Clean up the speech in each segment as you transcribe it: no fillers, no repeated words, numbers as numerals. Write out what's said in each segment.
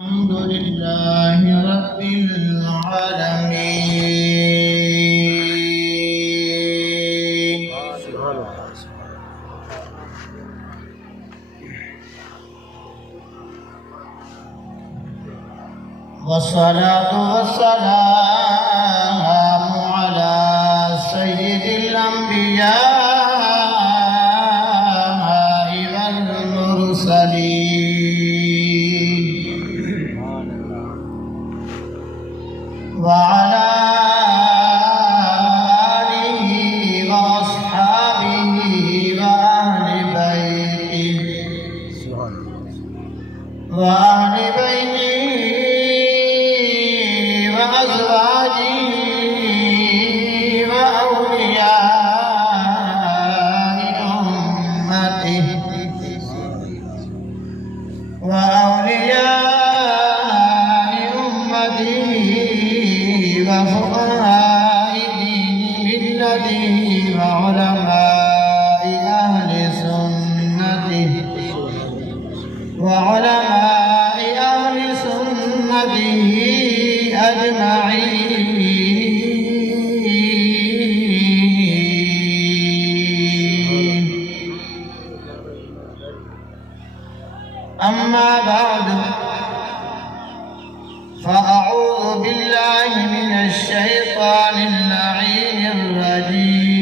الحمد لله رب العالمين والصلاة والسلام على سيد الأنبياء والمرسلين وعلى آله وأصحابه وأهل بيته وأزواجه وأولياء أمته وفقهاء دينه ملته وعلماء أهل سنته أجمعين. أما بعد، فأعوذ بالله من الشيطان اللعين الرجيم.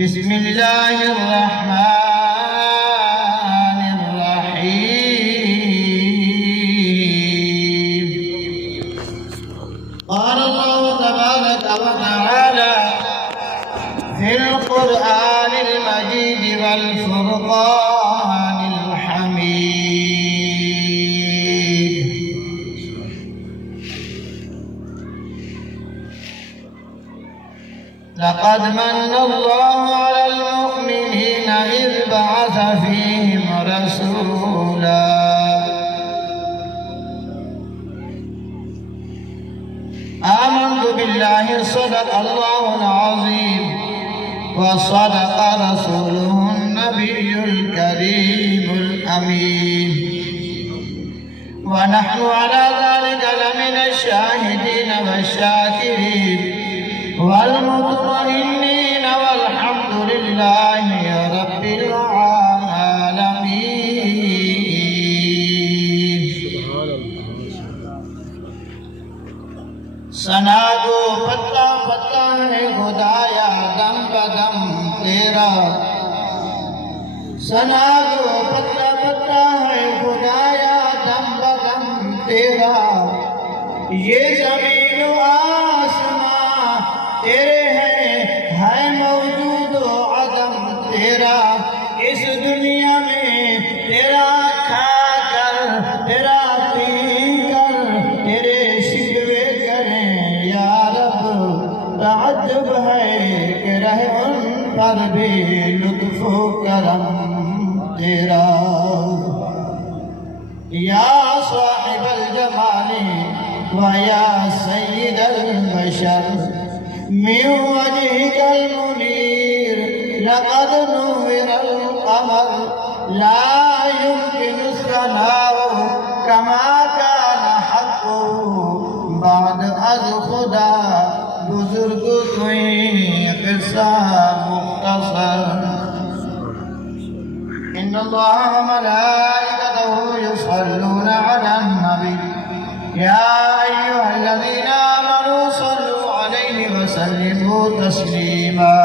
بسم الله الرحمن الرحيم. قال الله تبارك وتعالى في القرآن المجيد والفرقان الحميد: لقد من الله على المؤمنين إذ بعث فيهم رسولا آمنت بالله صدق الله العظيم وصدق رسوله النبي الكريم الأمين، ونحن على ذلك لمن الشاهدين والشاكرين والمطمئنين، والحمد لله رب العالمين. سنا کو پتا پتا ہے خدایا دم بدم تیرا، سنا کو پتا پتا ہے خدایا دم بدم تیرا، یہ زمین و آسمان تیرے ہیں، ہے موجود و عدم تیرا، اس دنیا میں تیرا کھا کر تیرا پی کر تیرے شکوے کریں یا رب، تعجب ہے کہ رہے ان پر بھی لطف و کرم تیرا. یا صاحب الجمال ویا سید البشر من وجهك المنير لقد نور القمر، لا يمكن الثناء كما كان حقه بعد از خدا بزرگ کوئی قصہ مختصر. ان اللہ وملائکته يصلون على النبي يا أيها الذين آمنوا صلوا عليه وسلموا تسليما.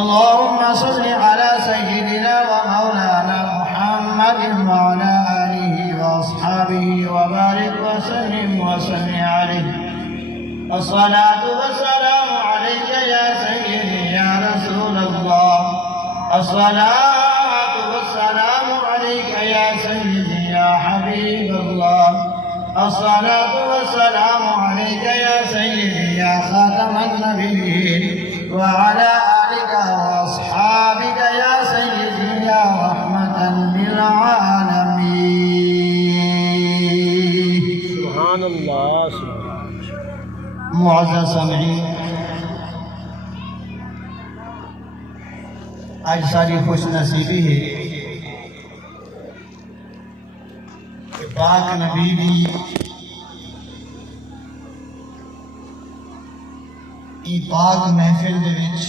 اللهم صل على سيدنا ومولانا محمد وعلى آله وأصحابه وبارك وسلم عليه. الصلاة والسلام عليك يا سيدي يا رسول الله، الصلاة والسلام عليك يا سيدي يا حبيب الله، الصلاة والسلام عليك يا سيدي يا خاتم النبيين، وعلى آلك وأصحابك يا سيدي يا رحمة للعالمين. سبحان الله. معزز سامعین، آج ساری خوش نصیبی ہے کہ پاک نبی دی ای پاک محفل دے وچ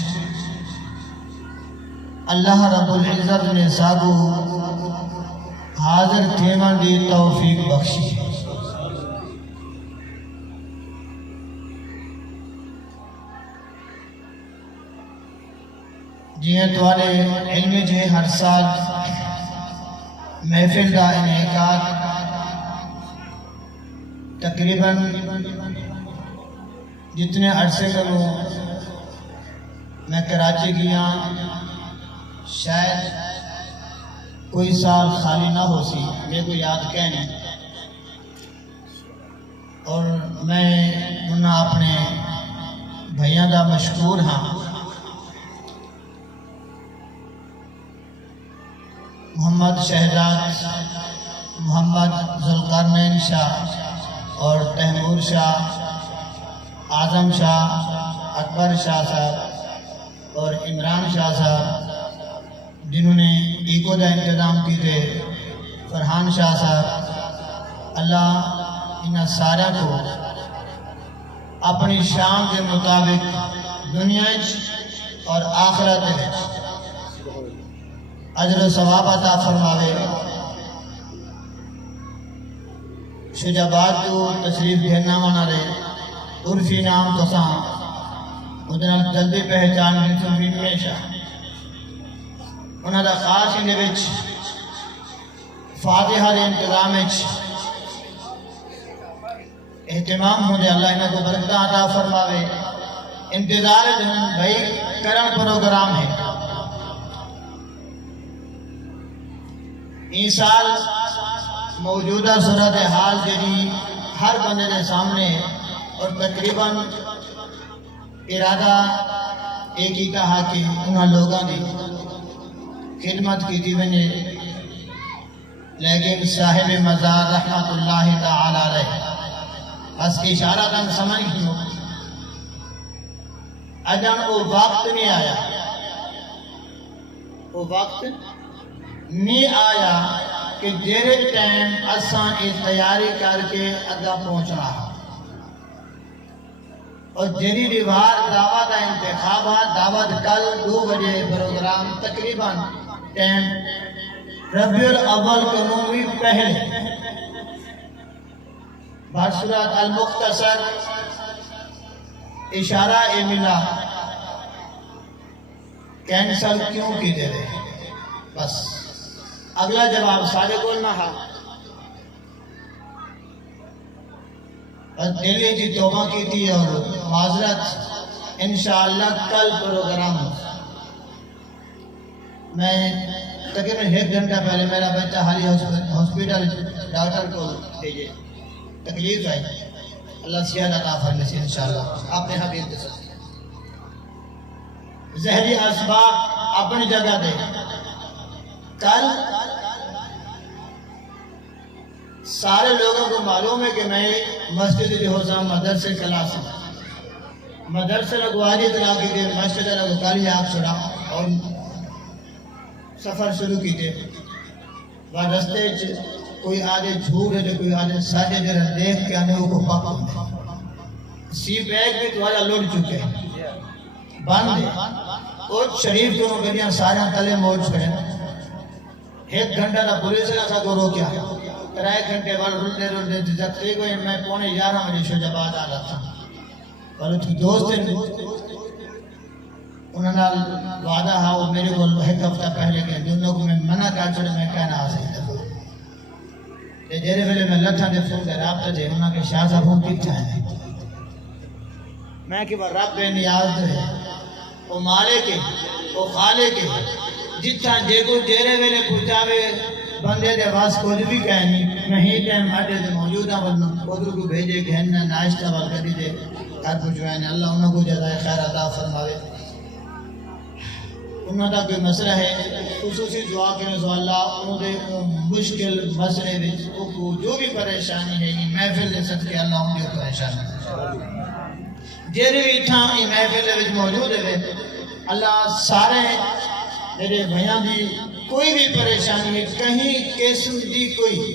اللہ رب العزت نے ساگو حاضر تھیون دی توفیق بخشی. جیئے توالے علم جے ہر سال محفل دا انعقاد تقریباً جتنے عرصے کروں میں کراچی گیا شاید کوئی سال خالی نہ ہو سی میرے کو یاد کہنے اور میں انہاں اپنے بھائیاں دا مشکور ہاں. محمد شہزاد محمد ذوالقرنین شاہ اور تیمور شاہ اعظم شاہ اکبر شاہ صاحب اور عمران شاہ صاحب جنہوں نے ایکو دا انتظام کی تھے فرحان شاہ صاحب. اللہ انہاں سارا کو اپنی شان کے مطابق دنیا اور آخرت اجر و ثواب عطا فرماوے. شجابات کو تشریف گھرنا منا رہے عرفی نام تساں ادھر جلدی پہچان بن سنبین میشا انہاں دا خاص اندے وچ فاتحہ دے انتظام وچ اہتمام ہوندے. اللہ انہاں کو برکتہ عطا فرماوے. انتظار جنن بھائی کرن پروگرام ہے. این سال موجودہ صورتحال جڑی ہر بندے دے سامنے اور تقریباً ارادہ ایک ہی کہا کہ انہاں لوگاں دی خدمت کی تھی بنے لیکن صاحب مزار رحمت اللہ تعالی علیہ بس اشارہ تن سمجھ ہوں اجن وہ وقت نہیں آیا وہ وقت نہیں آیا کہ جیرے ٹائم اساں اس تیاری کر کے اگا پہنچ رہا اور جیری دیوار دعوت انتخابات دعوت کل 2 بجے پروگرام تقریباً ٹائم ربیع الاول کنوی پہلے بصورت المختصر اشارہ ملا کینسل کیوں کی دے رہے بس اگلا جواب سارے کو نہ ہا بس دلی جی توبہ کی تھی اور معذرت انشاءاللہ کل پروگرام میں تقریباً 1 گھنٹہ پہلے میرا بچہ حالی ہاسپیٹل ڈاکٹر کو بھیجے تکلیف آئی اللہ صحت عطا فرمائے سے انشاءاللہ اپنے حبیب دے سکتے زہری اسباب اپنی جگہ دے. کل سارے لوگوں کو معلوم ہے کہ میں مسجد حسام مدرسے کلاس مدرسے لگواری اطلاع کی تھی مسجد لگواری آپ چھڑا اور سفر شروع کی تھی وہ رستے کوئی آدھے جھوٹ ہے جو کوئی آدھے ساجے جرہ دیکھ کے آنے کو پاپا سی بیگ بھی توالا لوٹ چکے بند ہے اور شریف جو گڑیاں سارے تلے موڑ چھڑے 1 گھنٹہ دا پولیس نے سا کو روکیا 3 گھنٹے بعد رولتے جب تک کوئی میں 11:15 بجے شجاباد آ رہا تھا اور اس کی دوست انہوں نے وعدہ ہاں وہ میرے کو 1 ہفتہ پہلے کہ دونوں کو میں منع کر چھوڑے میں کہنا آ سکتا ہوں جیرے ویلے میں لٹھا دے فون دے رابطہ دے انہوں نے شاہ صاحب ہوں کتا ہے میں کہ وہ رب بے نیاز ہے وہ مالک ہے وہ خالق ہے جتنا جے کو جیرے ویلے پوچھاوے بندے دے واس کچھ بھی کہنی میں ہی ٹائم ہٹے دے موجودہ ورنہ خودر کو بھیجے کہ ہننا ناشتہ وغیرہ دے گھر پوچھوائنے اللہ انہوں کو جزائے خیر عطا فرماوے. انہوں دا کوئی مسئلہ ہے خصوصی دعا کرنے سو اللہ انہوں دے مشکل مسئلے وچ کو جو بھی پریشانی ہے یہ محفل دے صدقے اللہ ان کو پریشانی جیرے بھی اتھاں یہ محفل دے وچ موجود ہے اللہ سارے میرے بھائیاں دی کوئی بھی پریشانی ہے کہیں قسم دی کوئی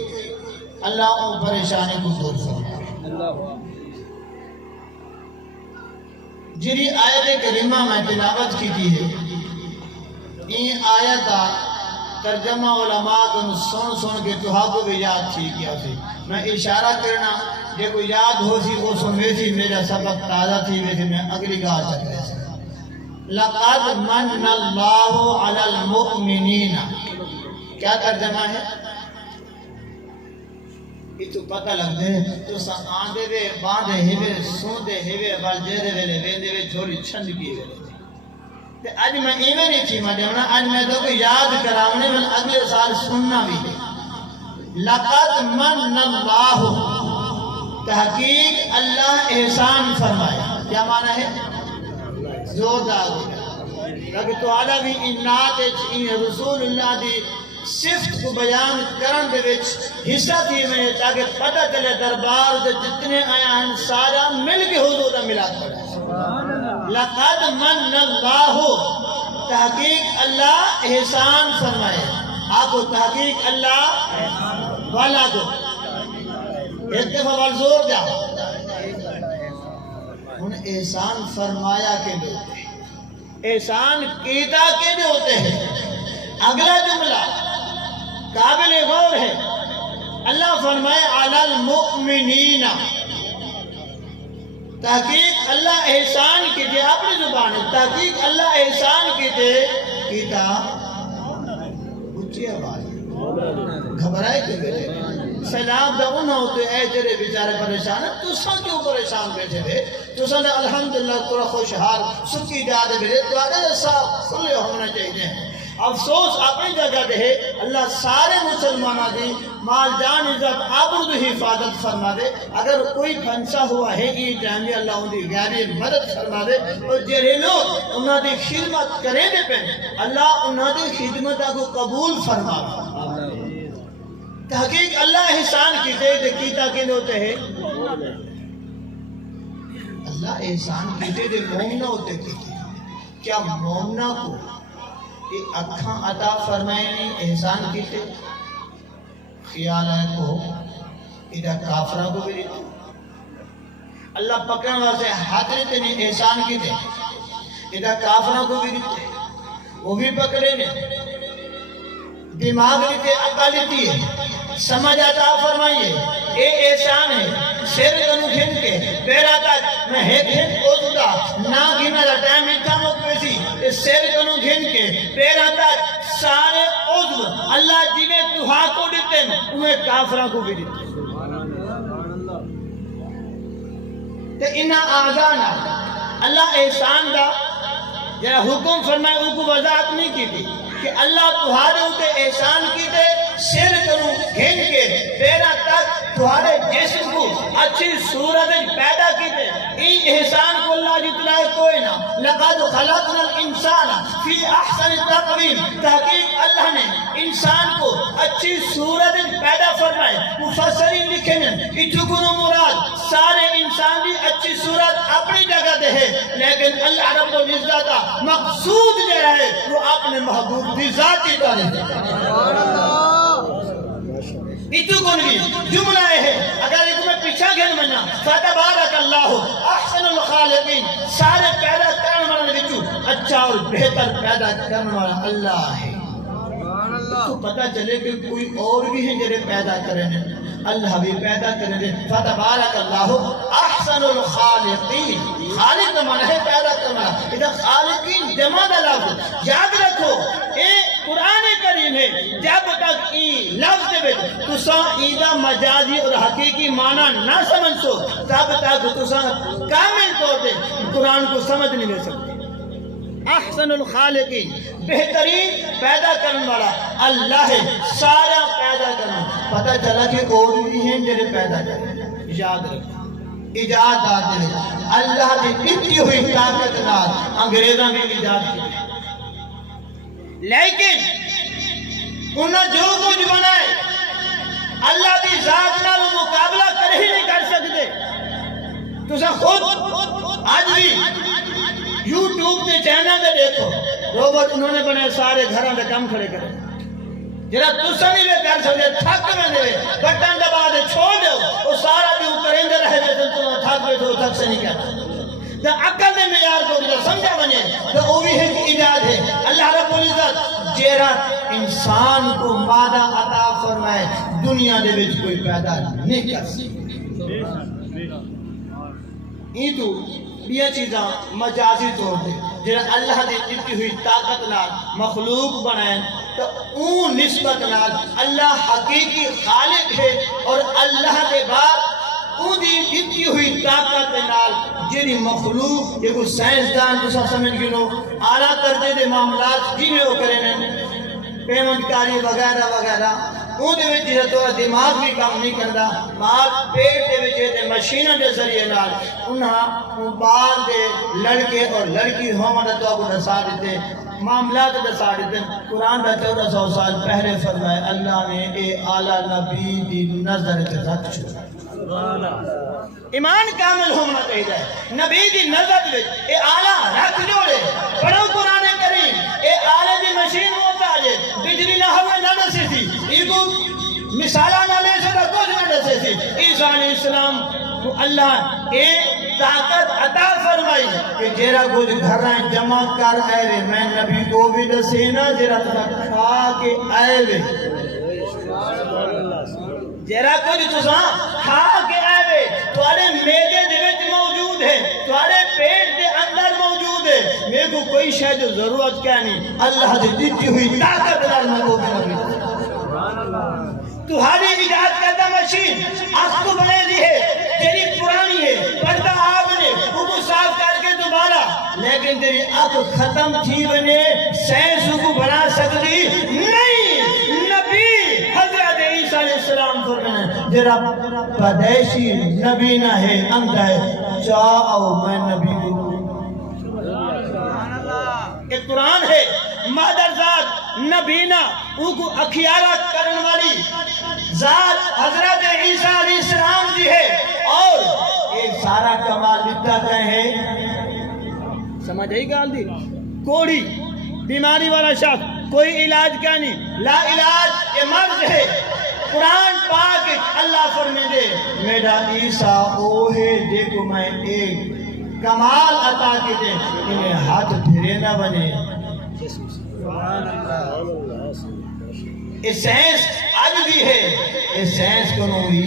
اللہ ان پریشانی کو دور فرمائے جری آیت کریمہ میں تلاوت کی ہے این آیت ترجمہ علماء کو سن کے توہا کو بھی یاد تھی کیا تھی میں اشارہ کرنا جے کوئی یاد ہو سی وہ سن ویسی میرا سبق تازہ تھی ویسی میں اگلی گاہ تک رہے سے لَقَدْ مَنَّ اللَّهُ عَلَى الْمُؤْمِنِينَ کیا ترجمہ ہے یہ تو پتہ لگ دے تو سا آندے وے باندھے ہوئے سوندے ہوئے والجیدے ویلے ویندے وے چھوڑی چھند کی ویلے تے آج میں ایمیں نہیں تھی میں دیونا آج میں تو کوئی یاد کراؤنے میں اگلے سال سننا بھی ہے لَقَدْ مَنَّ اللَّهُ تحقیق اللہ احسان فرمایا کیا معنی ہے زوردار لیکن تو آدھا بھی ان نات رسول اللہ دی صفت کو بیان کرن دے وچ حصہ تھی میں تاکہ پتہ چلے دربار دے جتنے آیا ہیں سارا مل کے حضور دا ملاد پڑا لَقَدْ مَنَّ اللَّهُ تحقیق اللہ احسان فرمائے آپ کو تحقیق اللہ والا کو ایک دفعہ والزور جاؤ ان احسان فرمایا کے لئے ہوتے ہیں احسان کیتا کے لئے ہوتے ہیں اگلا جملہ قابل غور ہے اللہ فرمائے علی المؤمنین تحقیق اللہ احسان کی دے اپنی زبان ہے تحقیق اللہ احسان کی دے کیتا اچھی آواز گھبرائے کے بیٹھے سلام دا انہا ہوتے اے تیرے بیچارے پریشان ہے تو ساں کیوں پریشان بیٹھے تھے تو ساں نے الحمدللہ تورا خوشحال سکی جادے بیٹھے تو آدھے صاحب کھلے ہونا چاہیے افسوس اپنی جگہ دے اللہ سارے مسلمانہ دی مال جان عزت آبرد حفاظت فرما دے اگر کوئی پھنسا ہوا ہے یہ جانبی اللہ ان دی غیری مدد فرما دے اور جہے لوگ انہاں دی خدمت کریں دے پہ اللہ انہاں دی خدمت کو قبول فرما دے تحقیق اللہ احسان کی دے کیتا کے ہوتے ہیں اللہ احسان کی دے مومنہ ہوتے کیتے کیا مومنہ کو ایک اکھاں عطا فرمائے نہیں احسان کیتے خیال ہے کو ادھا کافرہ کو بھی دیتے اللہ پکڑنے واسے حاضرت نے احسان کیتے ادھا کافرہ کو بھی دیتے وہ بھی پکڑے نے دماغ لیتے عقل لیتی ہے سمجھ عطا فرمائیے اے احسان ہے سیر کنو گھن کے پیرا تک میں ہیک ہیک اوزدہ نا گھنا دا ٹائم انتا مکویسی سیر کنو گھن کے پیرا تک سارے اوزد اللہ جیوے توہا کو دیتے ہیں انہیں کافرہ کو بھی دیتے ہیں تو انہا آزانا اللہ احسان دا یا حکم فرمائے ان کو وضاحت نہیں کی تھی کہ اللہ تمہارے ہوتے احسان کی دے سر کروں گھن کے پیرا تک تمہارے جسم کو اچھی صورت پیدا کی دے این احسان کو اللہ جتنا ہے کوئی نہ لَقَدْ خَلَقْنَا الْإِنسَانَ فِي أَحْسَنِ تَقْوِيمٍ تحقیق اللہ نے انسان کو اچھی صورت پیدا فرمائے مفسرین لکھیں اتکن مراد سارے انسان بھی اچھی صورت اپنی جگہ دے ہے لیکن اللہ رب العزت مقصود جو ہے وہ اپنے محبوب دی ذاتی طرح ہے اتکن بھی جملہ ہے اگر ایک میں پیچھا گھن منا فَتَبَارَكَ اللَّهُ احسن الخالقین سارے پیدا کرنے والا نبیچو اچھا اور بہتر پیدا کرنے والا اللہ ہے تو پتہ چلے کہ کوئی اور بھی ہے جنہیں پیدا کرنے اللہ بھی پیدا کرنے فَتَبَارَكَ اللَّهُ احسن الخالقین خالق معنی ہے پیدا کرنا ادھا خالقین جمع لفظ یاد رکھو اے قرآن کریم ہے جب تک این لفظ دے تو سا ایدہ مجازی اور حقیقی معنی نہ سمجھ سو تب تک تو سا کامل طور دے قرآن کو سمجھ نہیں لے سکتے احسن الخالقین بہترین پیدا کرنے والا اللہ ہے سارا پیدا کرنا پتہ چلا کہ اور بھی ہیں جنہیں پیدا کرنا یاد رکھنا ایجاد آتے ہیں اللہ نے اتنی ہوئی طاقت نال انگریزاں میں ایجاد کی لیکن انہاں جو کچھ بنائے اللہ کی ذات نال مقابلہ کر ہی نہیں کر سکتے تو سا خود آج بھی YouTube تے چینل تے دیکھو روبوٹ انہوں نے بنے سارے گھراں دے کم کھڑے کرے جڑا تساں نہیں وے کر سکدے تھک ویندے وے بٹن دبا دے چھوڑ دیو او سارا دی کریندے رہے تے تو تھک وے تو تھک سے نہیں کہتا تے عقل دے معیار کو جو سمجھا بنے تے او بھی ایک ایجاد ہے اللہ رب العزت جیرا انسان کو مادہ عطا فرمائے دنیا دے وچ کوئی پیدا نہیں کر سکتا یہ تو یہ چیزاں مجازی طور پہ جنہاں اللہ دی دیتی ہوئی طاقت نال مخلوق بنائیں تو اون نسبت نال اللہ حقیقی خالق ہے اور اللہ کے بعد اون دی دیتی ہوئی طاقت نال جنہی مخلوق یہ کوئی سائنسدان کو سب سمجھ گنو اعلیٰ درجے دے معاملات جی میں وہ کریں پیمنٹ کاری وغیرہ وغیرہ اون دے وچ جڑا تو دماغ بھی کام نہیں کردا ماں پیٹ دے وچ تے مشیناں دے ذریعے نال انہاں بال دے لڑکے اور لڑکی ہون دا تو کو دسا دیتے معاملات دسا دیتے قرآن دا 1400 سال پہلے فرمایا اللہ نے اے اعلیٰ نبی دی نظر تے رکھ چھوڑا ایمان کامل ہونا چاہیے نبی دی نظر وچ اے اعلیٰ رکھ جوڑے پڑھو قرآن کریم اے اعلیٰ دی مشین ہوتا ہے بجلی نہ ہوئے نہ دسی تھی ایگو مثالہ نہ لے سکتا کچھ نہ دسی تھی عیسیٰ علیہ السلام کو اللہ اے طاقت عطا فرمائی کہ جیرا کچھ گھر رہے جمع کر آئے وے میں نبی کو بھی دسینا جیرا تھا کھا کے آئے وے جیرا کچھ تساں کھا کے آئے وے تھوڑے میدے دے وچ موجود ہے تھوڑے پیٹ دے اندر موجود ہے میرے کو کوئی شاید ضرورت کیا نہیں اللہ دی دیتی ہوئی طاقت نال میں کو بھی تمہاری ایجاد کردہ مشین آنکھ کو بنے دی ہے تیری پرانی ہے پردہ آپ نے وہ کو صاف کر کے دوبارہ لیکن تیری آنکھ ختم تھی بنے سینس کو بنا سکتی نہیں نبی حضرت عیسیٰ علیہ السلام فرمانے جرا پدیشی نبی نہ ہے اندھا ہے چاہو میں نبی کو ایک قرآن ہے مادر ذات نبینا او کو اخیارہ کرن والی ذات حضرت عیسیٰ علیہ السلام جی ہے اور ایک سارا کمال لکھتا کہے سمجھ آئی گال دی کوڑی بیماری والا شخص کوئی علاج کیا نہیں لا علاج یہ مرض ہے قرآن پاک اللہ فرمے دے میرا عیسیٰ او ہے دیکھو میں ایک کمال عطا کی دے انہیں ہاتھ پھرے نہ بنے اس سینس آج بھی ہے اس سینس کو نوری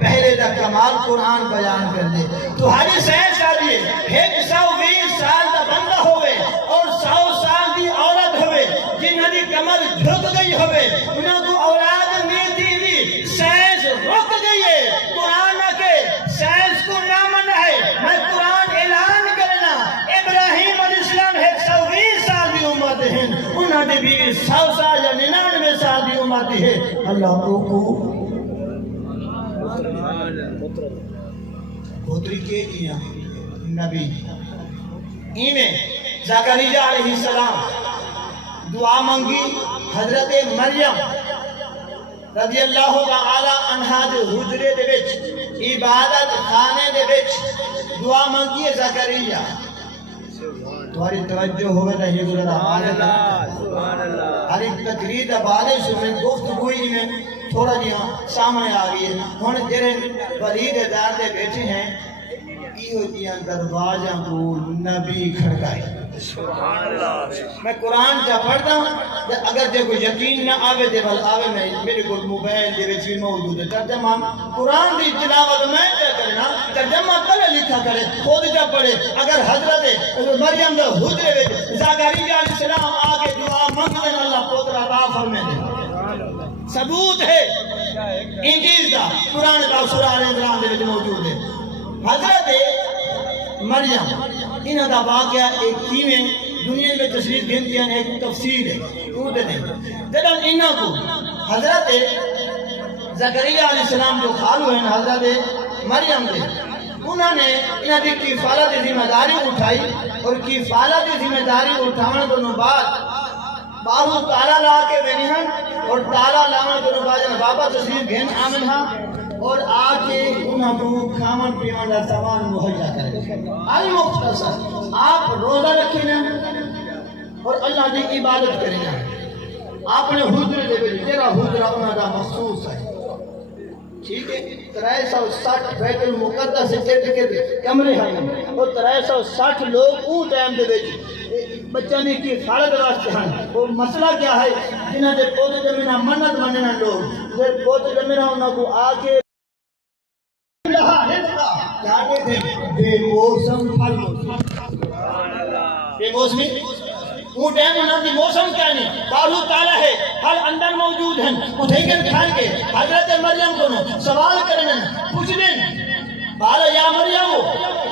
پہلے دا کمال قرآن بیان کر دے تو ہری سینس آدھی ہے 120 سال دا بندہ ہوئے اور 100 سال دی عورت ہوئے جنہاں دی کمر جھک گئی ہوئے انہاں کو اولاد نہیں دی دی سینس رک گئی ہے قرآن کے سینس کو نامن ہے میں قرآن اعلان کرنا ابراہیم علیہ السلام 120 سال دی امت ہے انہاں دی بھی 100 سال یا 99 سال دی امت ہے اللہ کو پوتری کے کیا نبی ایمیں زکریا علیہ السلام دعا منگی حضرت مریم رضی اللہ تعالی عنہ دے حجرے دے وچ عبادت خانے دے وچ دعا منگی زکریا تمہاری توجہ ہوگا تا یہ گزرا سبحان اللہ ہر ایک تقریر دا بعد سنے گفتگوئی میں تھوڑا جہاں سامنے آ گئی ہے ہن جڑے ولید دار دے بیٹھے ہیں ایو جیاں دروازہ کو نبی کھڑکائے سبحان اللہ میں قرآن جا پڑھتا ہوں اگر جے کوئی یقین نہ آوے دے بل آوے میں میرے کو موبائل دے وچ بھی موجود ہے ترجمہ قرآن دی تلاوت میں کیا کرنا ترجمہ پہلے لکھا کرے خود جا پڑھے اگر حضرت مریم دے حجرے وچ زکریا علیہ السلام آگے دعا منگن اللہ پوترا عطا فرمائے دے ثبوت ہے انجیل دا قرآن دا سورہ آل عمران دے وچ موجود ہے حضرت مریم انہاں دا واقعہ ایک کیویں دنیا میں تشریف گھنتی ہیں ایک تفسیر ہے وہ دے دیں جب انہاں کو حضرت زکریا علیہ السلام جو خالو ہیں حضرت مریم دے انہوں نے انہاں دی کفالت دی ذمہ داری اٹھائی اور کفالت دی ذمہ داری اٹھانے دونوں بعد باہو تالا لا کے بینیہن اور تالا لانا دونوں بعد بابا تشریف گھن آمن ہاں اور آکے انہاں کو کھامن پیان دا سامان مہیا کرے المختصر آپ روزہ رکھیں نا اور اللہ کی عبادت کریں نا آپ نے حضر دے بیٹھ تیرا حضر اپنا دا مخصوص ہے ٹھیک ہے 360 بیت المقدس سے کمرے ہیں اور 360 لوگ اون ٹائم دے بیٹھ بچہ نے کی خالد واسطے ہیں وہ مسئلہ کیا ہے جنہاں دے پوتے جمینہ منت مننا لوگ دے پوتے جمینہ انہاں کو آکے لہا رزقا کیا کہتے ہیں بے موسم پھل بے موسمی وہ ٹائم انہاں دی موسم کیا نہیں بارو تعالیٰ ہے پھل اندر موجود ہیں ادھیگن کھان کے حضرت مریم کو سوال کرنے پوچھنے بالا یا مریم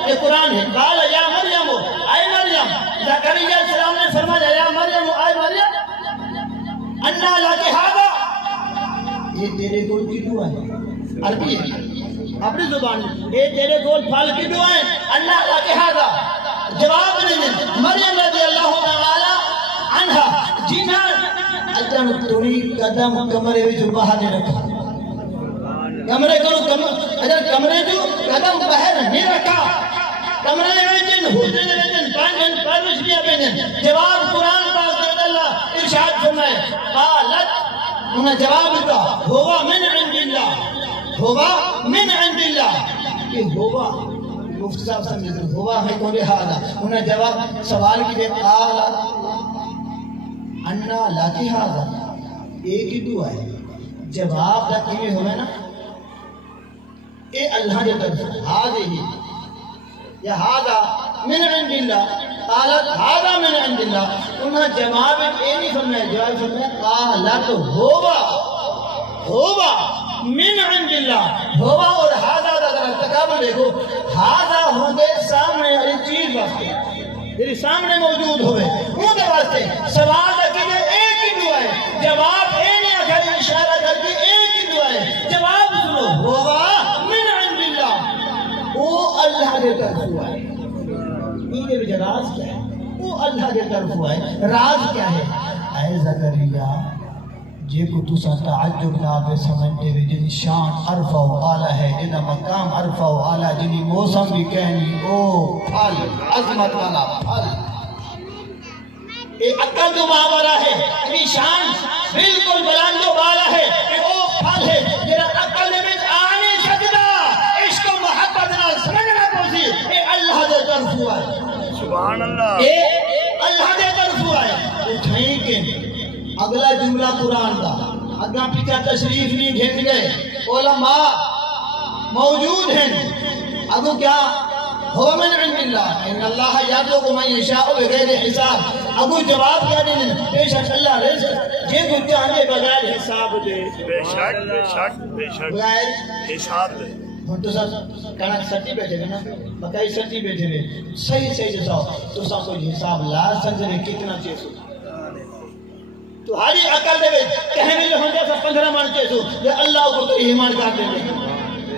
یہ قرآن ہے بالا یا مریم اے مریم زکریا السلام نے فرمایا یا مریم اے مریم انا لاکے ہادا یہ تیرے گول کی دعا ہے عربی ہے اپنی زبان میں یہ تیرے گول پھل کی دعا ہے انا لاکے ہادا جواب نہیں مریم رضی اللہ تعالی عنہ جنہ اجن توڑی قدم کمرے جو باہر نہیں رکھا کمرے کو اگر کمرے جو قدم باہر نہیں رکھا کمرے میں جن حضر جن پانچن پرورش کیا بینن جواب قرآن پاک سے اللہ ارشاد فرمائے قالت انہیں جواب دیتا ہوا من عند اللہ ہوا من عند اللہ یہ ہوا مفتی صاحب سمجھتے ہوا ہے کون لہذا انہیں جواب سوال کی جب قالت انا لاتی ہاذا ایک ہی دعا ہے جواب دا کیویں ہوئے نا اے اللہ کے طرف ہاذا ہی یا ہاذا من عند اللہ قالت ہاذا من عند اللہ انہاں جواب اے نہیں فرمایا جواب فرمایا قالت ہوا من عند اللہ ہوا اور ہاذا دا ذرا تقابل دیکھو ہاذا ہوندے سامنے والی چیز واسطے میرے سامنے موجود ہوئے وہ دے واسطے سوال لگے ایک ہی دعا ہے جواب اے نہیں اگر اشارہ کر کے ایک ہی دعا ہے جواب سنو ہوا من عند اللہ وہ اللہ کے طرف ہوا ہے ان کے وجہ راز کیا ہے وہ اللہ کے طرف ہوا ہے راز کیا ہے اے زکریا جے کو تو سا تعجب نہ بے سمجھتے ہوئے جنی شان عرفہ و اعلیٰ ہے جنہ مقام عرفہ و اعلیٰ جنی موسم بھی کہنی او پھل عظمت والا پھل اے عقل جو ماورا ہے یہ شان بالکل بلند و بالا ہے کہ او پھل ہے جنہ عقل میں آنے سکتا عشق و محبت نہ سمجھنا پوسی اے اللہ دے طرف ہوا ہے سبحان اللہ اے اللہ دے طرف ہوا ہے اٹھائیں کہ اگلا جملہ قرآن کا اگلا پیچھا تشریف نہیں گھن گئے علماء موجود ہیں اگو کیا ہو من عند اللہ ان اللہ یرزق من یشاء بغیر حساب اگو جواب کیا دینے بے شک اللہ رزق جے کو چاہنے بغیر حساب دے بے شک بغیر حساب دے ہم تو سب کنک سٹی بیٹھے گئے نا بکائی سٹی بیٹھے گئے صحیح جساؤ تو سب کوئی حساب لا سکتے کتنا چیز تو ہاری عقل دے کہیں ملے ہوں جیسا 15 من چیسو دے اللہ کو تو ایمان کر دے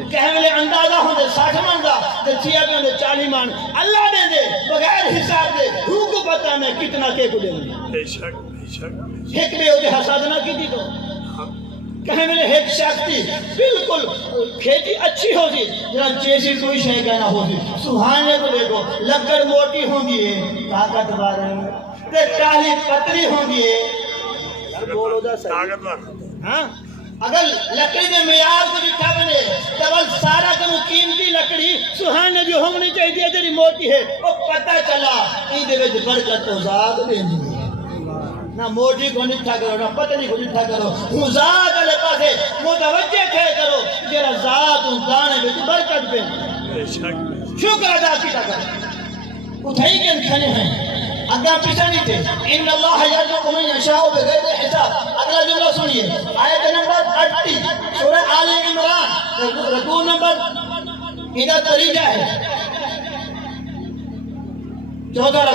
کہیں ملے اندازہ ہوں دے 60 من دا دے 6 میں دے 40 من اللہ دے دے بغیر حساب دے ہوں کو پتا میں کتنا کے کو دے بے شک ایک بے ہوتے حساد نہ کی دی تو کہیں ملے ایک شخصی بالکل کھیتی اچھی ہو دی جنہاں چیسی کوئی شے کہنا ہو دی سبحانے کو دیکھو لکڑ موٹی ہوں گی طاقت بارے دے کالی پتری ہوں گی اگر لکڑی میں معیار کو دکھا بنے تب سارا کم قیمتی لکڑی سہانے جو ہونی چاہیے تیری موٹی ہے وہ پتہ چلا ایدے وچ برکت تو ذات دیندی ہے نہ موٹی کو نٹھا کرو نہ پتلی کو نٹھا کرو ہوں ذات علیہ پاسے متوجہ تھے کرو جیرا ذات ہوں دانے بے برکت بے شکر ادا کیتا کرو اتھائی کے انکھنے ہیں اگلا پیچھا نہیں تھے ان اللہ یرزق من یشاء بغیر حساب اگلا جملہ سنیے آیت نمبر 38 سورہ آل عمران رکوع نمبر ادھر طریقہ ہے 14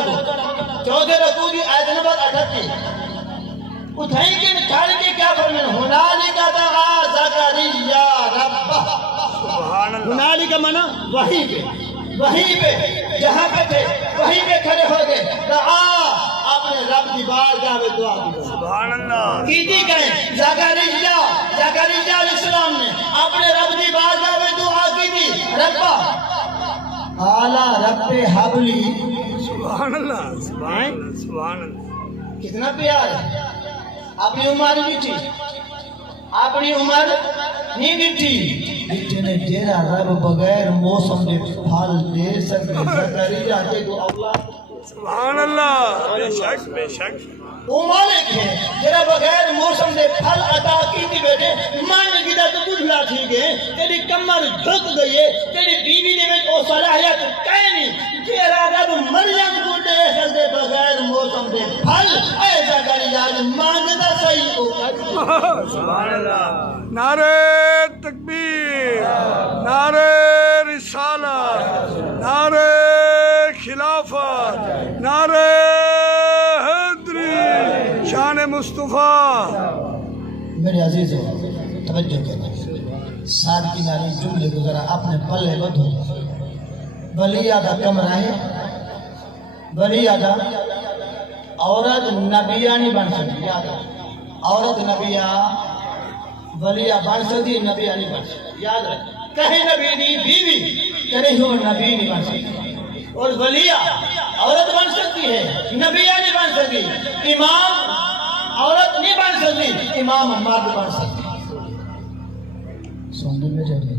رکوع کی آیت نمبر 38 اتھائی کے نکھاڑ کے کیا فرمائے ہنالک دعا زکریا ربہ ہنالک کا معنی وہیں پہ جہاں پہ تھے وہیں پہ کھڑے ہو گئے دعا اپنے رب کی بارگاہ میں دعا دی سبحان اللہ کیتی کہیں زکریا علیہ السلام نے اپنے رب کی بارگاہ میں دعا کی تھی ربا اعلیٰ رب ببلی سبحان اللہ سبحان اللہ سبحان اللہ کتنا پیار ہے. اپنی عمر میٹھی اپنی عمر نہیں میٹھی میٹھے نے تیرا رب بغیر موسم دے پھل دے سکتے زکریا کے تو اولاد سبحان اللہ بے شک بے شک وہ مالک ہے جرا بغیر موسم دے پھل عطا کیتی بیٹھے مان گدا تو بڑھلا تھی گئے تیری کمر جھک گئی ہے تیری بیوی دے وچ او صلاحیت کائے نہیں جرا رب مریم کو دے دے بغیر موسم دے پھل اے زکریا مانگدا صحیح او سبحان اللہ نعرہ تکبیر نعرہ رسالت نعرہ خلافت نعرہ شان مصطفیٰ. میرے عزیزو توجہ کرنا ساتھ کی ناری جملے کو ذرا اپنے پلے بدھو. ولی آدھا کمرہ ہے ولی آدھا عورت نبیہ نہیں بن سکتی یاد ہے عورت نبیہ ولیہ بن سکتی نبیہ نہیں بن سکتی یاد رکھ کہیں نبی نہیں بیوی کہیں وہ نبی نہیں بن سکتی اور ولیہ عورت بن سکتی ہے نبیہ نہیں بن سکتی امام عورت نہیں بن سکتی امام مرد بن سکتی. سن میں جائے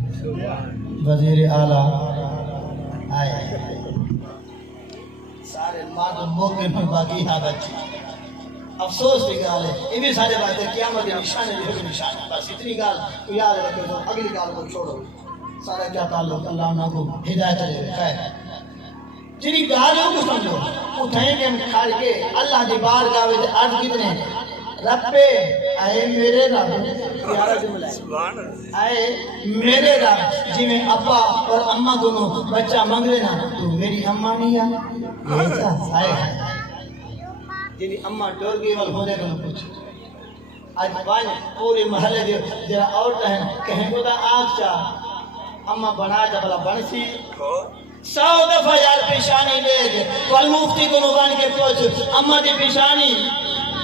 وزیر اعلیٰ آئے سارے مرد موقع میں باقی حالت افسوس کی گال ہے یہ بھی سارے باتیں قیامت نشان ہے یہ نشان ہے بس اتنی گال کو یاد رکھو تو اگلی گال کو چھوڑو سارا کیا تعلق اللہ انہوں کو ہدایت دے خیر جنہی گالیوں کو سمجھو اٹھائیں گے ہم کھاڑ کے اللہ دی بارگاہ وچ عرض کتنے رب اے میرے رب پیارا جملہ ہے اے میرے رب جی میں ابا اور اماں دونوں بچہ مانگ لینا تو میری اماں نہیں ہے ایسا آئے جنہی اماں ٹور گئی وال ہونے کا کچھ آج بان پوری محلے دے جرا عورت ہیں کہیں کو دا آنکھ چاہ اماں بنا جا بلا بنسی 100 دفعہ یار پیشانی لے گئے والمفتی کو نوبان کے پوچھ اماں دی پیشانی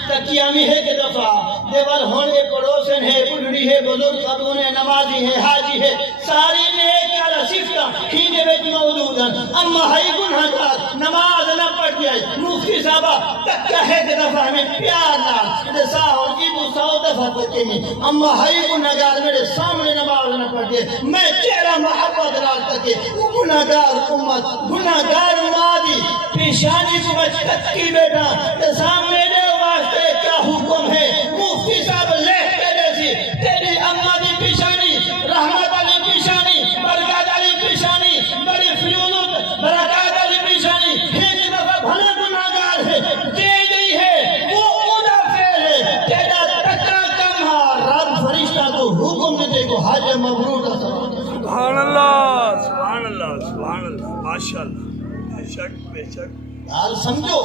تکیامی ہے کہ دفعہ دیوال ہونے پڑوسن ہے بڑھڑی ہے بزرگ خاتون ہے نمازی ہے حاجی ہے ساری نیک علی صفتہ ہینے بیت موجودن اما ہائی گناہ کار نماز نہ پڑھ جائے مفتی صاحبہ تکہ ہے کہ دفعہ ہمیں پیار نال جیسا اور ایبو 100 دفعہ پڑھتے ہیں اما ہائی گناہ کار میرے سامنے نماز نہ پڑھ جائے میں تیرا محبت نال تکے گناہ کار امت گناہ کار مادی پیشانی کو بچ تکی بیٹا جیسا میرے واسطے کیا حکم ہے مفتی صاحب لکھ کے جیسی تیری اماں دی پیشانی رحمت علی پیشانی برکات علی پیشانی بڑی فیولت برکات علی پیشانی ایک دفعہ بھلا گناہگار ہے دے گئی ہے وہ اولا فعل ہے تیرا تکا کمہا رب فرشتہ کو حکم دیتے کو حج مبرور کا سبحان اللہ سبحان اللہ سبحان اللہ ماشاءاللہ بے شک بے شک حال سمجھو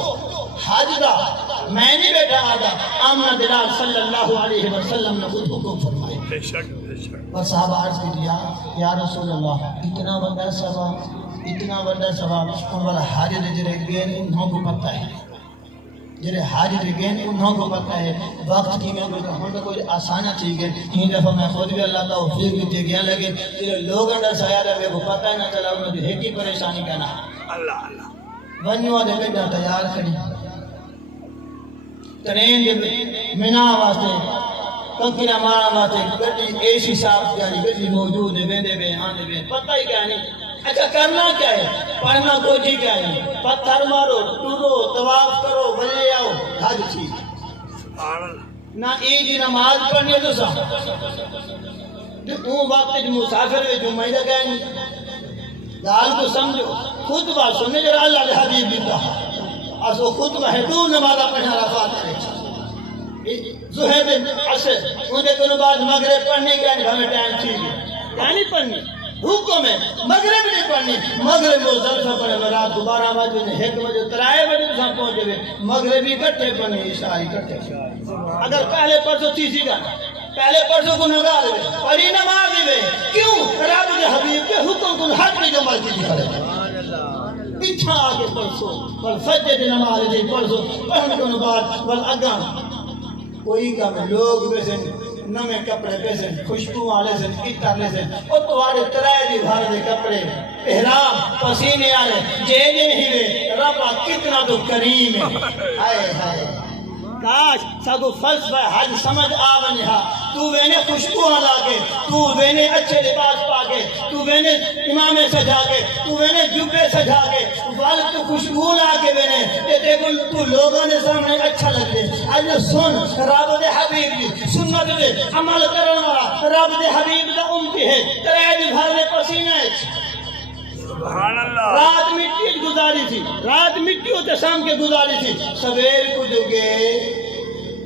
حاج دا میں نہیں بیٹھا آگا آمنہ دلال صلی اللہ علیہ وسلم نے خود حکم فرمائے بے شک بے شک اور صحابہ عرض کی دیا یا رسول اللہ اتنا بڑا ثواب ان والا حاج دے جرے گئے انہوں کو پتہ ہے جرے حاج دے گئے انہوں کو پتہ ہے وقت کی میں کوئی آسانہ چیز ہے ہی دفعہ میں خود بھی اللہ توفیق دیتے گیا لگے جرے لوگ اندر سیادہ میں کو پتہ نہ چلا انہوں نے ایک ہی پریشانی کا نام اللہ اللہ ونیو دے بیٹا تیار کری ترین دے منا واسطے کنکینا مارا واسطے گڑی ایسی صاحب جاری گڑی موجود ہے بیندے بے آنے بے پتہ ہی کیا نہیں اچھا کرنا کیا ہے پڑھنا کوئی کیا نہیں پتھر مارو ٹورو طواف کرو بلے آؤ حج چیز نہ عید نماز پڑھنی تو سا اون وقت جو مسافر ہے جو مہیدہ گئے نہیں دال کو سمجھو خطبہ سننے جرا اللہ علیہ حبیب بھی کہا اس وہ خطبہ ہے دو نمازہ پڑھنا رفات کرے زہر عصر انہیں کنو بعد مغرب پڑھنے کے آنے ہمیں ٹائم چیز ہے یعنی پڑھنی حکم ہے مغرب نہیں پڑھنی مغرب وہ ظلفہ پڑھے رات 12 بجے ایک بجے 3 بجے تو سب پہنچے ہوئے مغربی کٹھے پڑھنی عشائی کٹھے اگر پہلے پرسوں تیسی کا پہلے پرسوں کو نگار ہوئے پڑھی نماز ہوئے کیوں رب دے حبیب کے حکم کو حق میں جو مرضی دکھا پیچھا آگے پرسوں بل فجر دی نماز دی پرسوں پڑھنے کو بعد بل اگاں کوئی کام لوگ ویسے نویں کپڑے پہن خوشبو والے سے کیتا سے او تواڈے ترائے دی بھر دے کپڑے احرام پسینے والے جے جے ہی وے رب کتنا تو کریم ہے ہائے ہائے کاش ساگو فلسفہ حج سمجھ آ ونجا تو وینے خوشبو لا کے تو وینے اچھے لباس پا کے تو وینے امامے سجا کے تو وینے جبے سجا کے والد تو خوشبو لا کے وینے تے دیکھو تو لوگوں نے سامنے اچھا لگ دے اج سن رب دے حبیب دی سنت دے عمل کرن والا رب دے حبیب دا امتی ہے ترے دی بھر دے پسینے سبحان اللہ رات مٹی گزاری تھی رات مٹی ہوتے شام کے گزاری تھی سویر کو جو گئے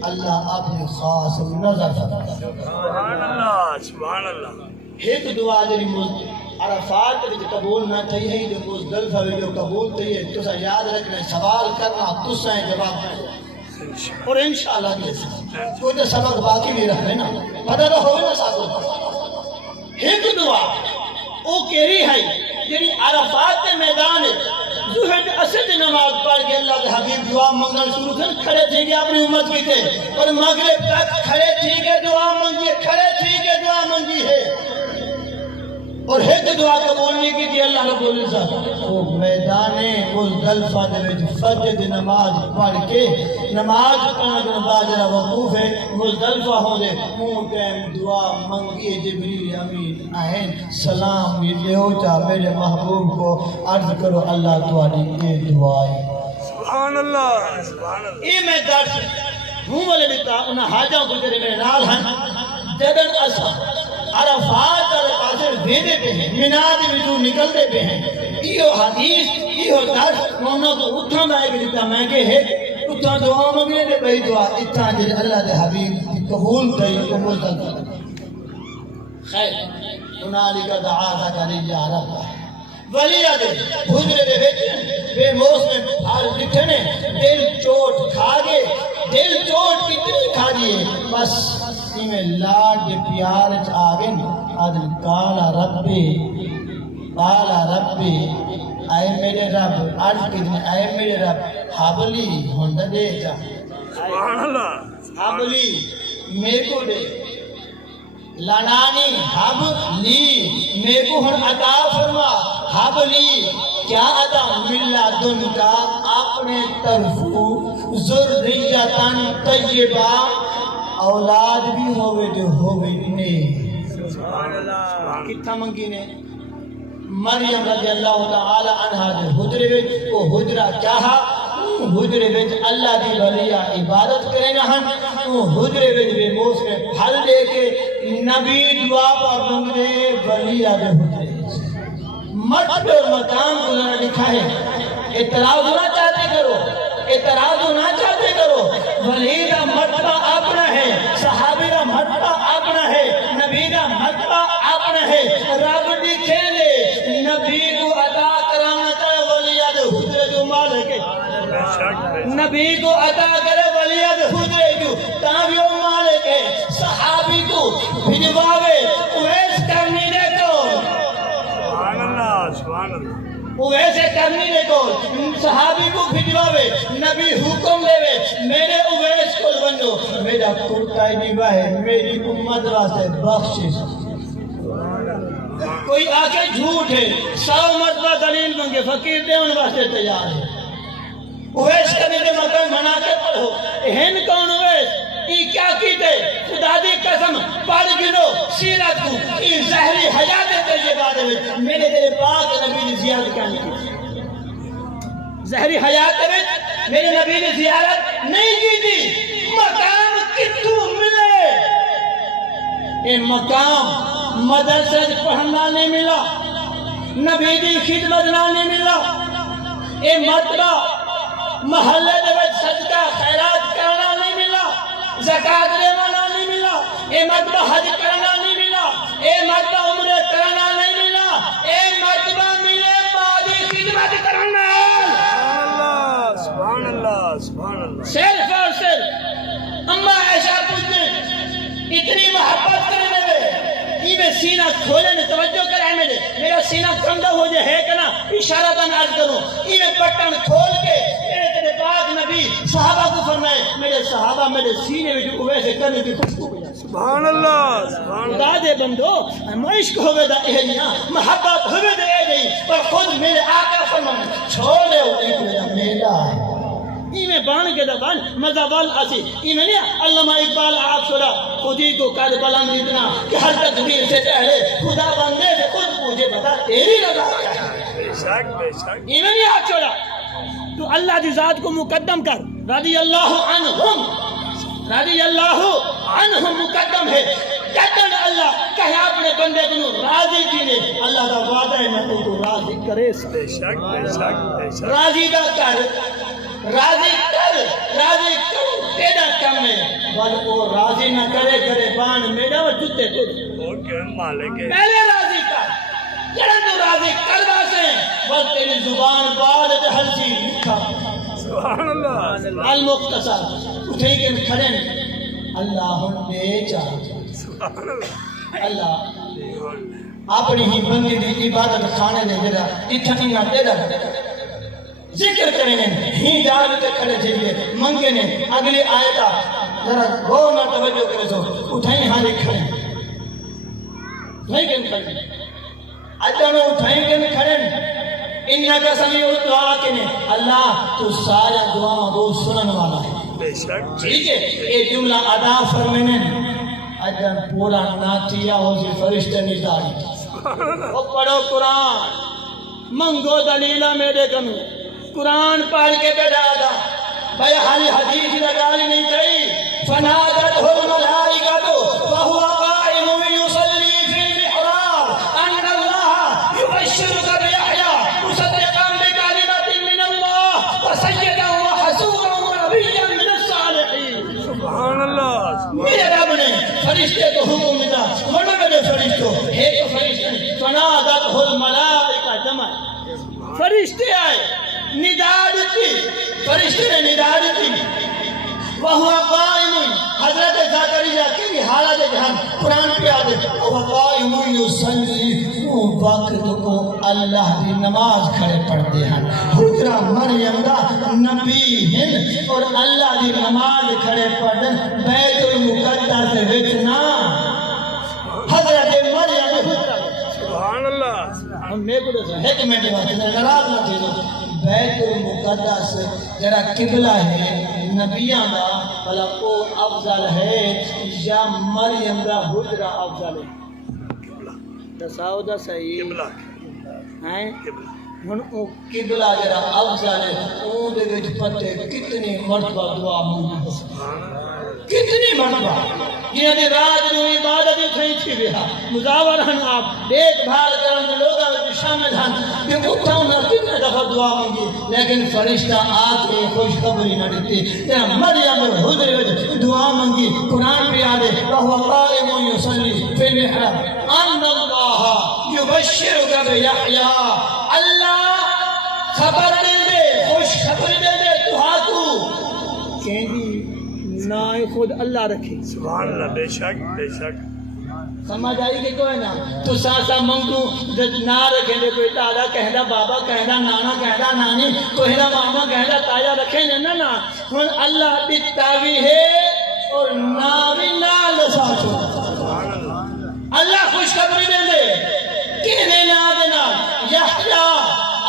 اللہ اپنے خاص نظر فرمائے سبحان اللہ سبحان اللہ ایک دعا جڑی عرفات وچ قبول نہ تھی ہے جو مزدلفہ وچ جو قبول تھی ہے تو یاد رکھنا سوال کرنا تسیں جواب کرنا اور انشاءاللہ یہ کوئی تو سبق باقی بھی رکھ لینا پتہ تو ہوئے نا ساتھ ایک دعا او کیری ہے جڑی عرفات کے میدان ظہر اصل نماز پڑھ کے اللہ کے حبیب دعا منگل شروع تھے کھڑے تھے کہ اپنی امت کی تھے اور مغرب تک کھڑے تھے کہ دعا منگی کھڑے تھے کہ دعا منگی ہے اور ایک دعا قبول کی تھی اللہ رب العزت وہ میدان مزدلفہ دے وچ فجر دی نماز پڑھ کے نماز پڑھنے کے بعد جڑا وقوف ہے مزدلفہ ہو دے اون ٹائم دعا منگی جبریل امین آئین سلام یہ ہو چا میرے محبوب کو عرض کرو اللہ تمہاری یہ دعا ہے سبحان اللہ سبحان اللہ یہ میں درس ہوں والے بیتا انہاں حاجاں کو جڑے میرے نال ہیں جدن اسا عرفات والے پاسے ویندے پہ ہیں منا دے وچوں نکلدے پہ ہیں ایو حدیث ایو درس انہاں کو اٹھاں دا ایک دیتا میں کہ ہے اٹھاں دعا منگے دے بھئی دعا اتھاں جے اللہ دے حبیب قبول کئی قبول کر خیر ہنالک دعا زکریا رب ولی دے حجرے دے وچ بے موسم پھال لکھنے دل چوٹ کھا گئے دل چوٹ کتنی کھا دیئے بس میں لاڈ پیار آگے آدم کالا ربی آئے میرے رب عرض کتنی آئے میرے رب حبلی ہوندہ دے جا سبحان اللہ حبلی میرے کو دے لانانی حبلی میرے کو ہن عطا فرما حبلی کیا عطا ملا دن کا اپنے طرفو ذریتاً طیبہ اولاد بھی ہوئے جو ہوئے نے سبحان اللہ کتنا منگی نے مریم رضی اللہ تعالی عنہ دے حجرے وچ وہ حجرہ چاہا حجرے وچ اللہ دی ولیہ عبادت کرے نہ ہن وہ حجرے وچ بے موس میں پھل دے کے نبی دعا پر منگے ولیہ دے حجرے مٹ اور مقام کو لکھا ہے اعتراض نہ چاہتے کرو اعتراض نہ چاہتے کرو ولی کا مرتبہ اپنا ہے صحابی کا مرتبہ اپنا ہے نبی کا مرتبہ اپنا ہے رب دی کھیلے نبی کو عطا کرانا چاہے ولیاد حجرے جو مالک ہے نبی کو عطا کرے ولیاد حجرے جو تابعو مالک ہے صحابی کو بھجواوے اویس کرنی دے کو سبحان اللہ سبحان اللہ وہ ایسے کرنی دے کو صحابی کو بھجواوے نبی حکم دے وے میرے اویس کو بنو میرا کرتا نیوا ہے میری امت واسطے بخشش کوئی آکے جھوٹ ہے 100 مرتبہ دلیل منگے فقیر دے ان واسطے تیار ہے اویس کرنے دے مکان منا کے پڑھو ہن کون اویس ای کیا کیتے خدا دی قسم پڑھ گنو سیرت کو ای زہری حیات طیبہ دے وچ میرے تیرے پاک نبی نے زیارت کرنی کی زہری حیات دے وچ میرے نبی نے زیارت نہیں کی تھی مقام کتوں ملے اے مقام مدرسے پڑھنا نہیں ملا نبی دی خدمت نہیں ملا اے مرتبہ محلے دے وچ صدقہ خیرات کرنا نہیں ملا زکاة دینا نہیں ملا اے مرتبہ حج کرنا نہیں ملا اے مرتبہ عمرہ کرنا نہیں ملا اے مرتبہ ملے مادی خدمت کرنا سبحان اللہ سبحان اللہ صرف اور صرف اما عائشہ پوچھتے اتنی محبت کرنے میں میں سینہ کھولے میں توجہ کرائے میرا سینہ گندا ہو جائے ہے کنا اشارہ تن عرض کروں میں بٹن کھول کے پاک نبی صحابہ کو فرمائے میرے صحابہ میرے سینے میں جو ویسے کرنے کی خوشبو ہو جائے. سبحان اللہ سبحان اللہ. خدا دے بندو عشق ہوئے دا اہلیاں محبت ہوئے دا اہلی پر خود میرے آقا فرمائے چھوڑے ہو ایک میرا میلا ہے ایمیں بان کے دبان مزہ وال آسی ایمیں نہیں علامہ اقبال آپ سورا خودی کو کربلا میں اتنا کہ ہر تقدیر سے پہلے خدا بندے سے خود مجھے بتا تیری رضا کیا ہے. بے شک بے شک. ایمیں نہیں آپ سورا تو اللہ دی ذات کو مقدم کر رضی اللہ عنہم رضی اللہ عنہم مقدم ہے کہتے ہیں اللہ کہے اپنے بندے کو راضی کینے اللہ دا وعدہ ہے میں تو راضی کرے بے شک بے شک بے شک. راضی دا کر راضی کر تیرا کم ہے بل وہ راضی نہ کرے کرے بان میرا اور جتے تو اوکے مالک ہے. پہلے راضی کر جڑا تو راضی کروا سے بس تیری زبان بعد تے ہر چیز لکھا. سبحان اللہ. المختصر اٹھے کے کھڑے اللہ بے چاہ سبحان اللہ. اللہ اپنی ہی بندی دی عبادت خانے دے جڑا اتنی نہ دے ذکر کریں ہی جان تے کھڑے چلیے منگے نے اگلی آیتا ذرا غور نہ توجہ کرے سو اٹھائیں ہاں کھڑے نہیں کہ کھڑے اجانو اٹھائیں کہ کھڑے انہا کا سمیع دعا کنے اللہ تو سارا دعا وہ سنن والا ہے. بے شک. ٹھیک ہے یہ جملہ ادا فرمانے اجان پورا ناتیہ ہو سی فرشتے نزاری وہ پڑھو قرآن منگو دلیلہ میرے کمی قرآن پڑھ کے بیٹھا تھا بھائی حالی حدیث لگانی نہیں چاہیے فنادت الملائکۃ وهو قائم يصلي في المحراب ان الله يبشرك بيحيى مصدقا بكلمة من الله وسيدا وحسورا ونبيا من الصالحين. سبحان اللہ. میرے رب نے فرشتے کو حکم دیا مرد میرے فرشتوں ایک فرشتے فنادت الملائکۃ جمع فرشتے آئے نداء دیتی فرشتے نے نداء دیتی وہو قائم حضرت زکریا کی حالت جہاں قرآن پہ آدھے وہو قائم یصلی وہ وقت کو اللہ دی نماز کھڑے پڑھتے ہیں حجرہ مریم دا نبی ہیں اور اللہ دی نماز کھڑے پڑھتے بیت المقدس سے وچنا حضرت مریم سبحان اللہ. ہم میں کو دے ایک منٹ بات ناراض نہ تھی بیت المقدس جڑا قبلہ ہے نبیاں دا بھلا کو افضل ہے یا مریم دا حجرہ افضل ہے دساؤ دا صحیح قبلہ ہیں قبلہ. ہن او قبلہ جڑا افضل ہے او دے وچ پتے کتنی مرتبہ دعا مانگی کتنی مرتبہ جنہاں دی رات نو عبادت تھئی تھی بیا مزاور ہن آپ دیکھ بھال کرن لوگاں وچ شامل ہن کہ اٹھاں نہ کتنے دفعہ دعا مانگی لیکن فرشتہ آ کے خوشخبری نہ دیتی تے مریم حجرے وچ دعا مانگی قرآن پہ آدے وهو قائم يصلي في المحراب ان اللہ یبشرک بیحییٰ اللہ خبر دے خوشخبری دے تو کہیں نہ خود اللہ رکھے. سبحان اللہ. بے شک بے شک. سمجھ آئی کہ کوئی نہ تو ساسا منگو نہ رکھیں دے کوئی دادا کہدا بابا کہدا نانا کہدا نانی کوئی نہ ماما کہدا تایا رکھیں نہ نہ ہن اللہ دی تاوی ہے اور ناوی نال ساتھ سبحان اللہ. اللہ خوشخبری دے کہنے نہ دینا یحییٰ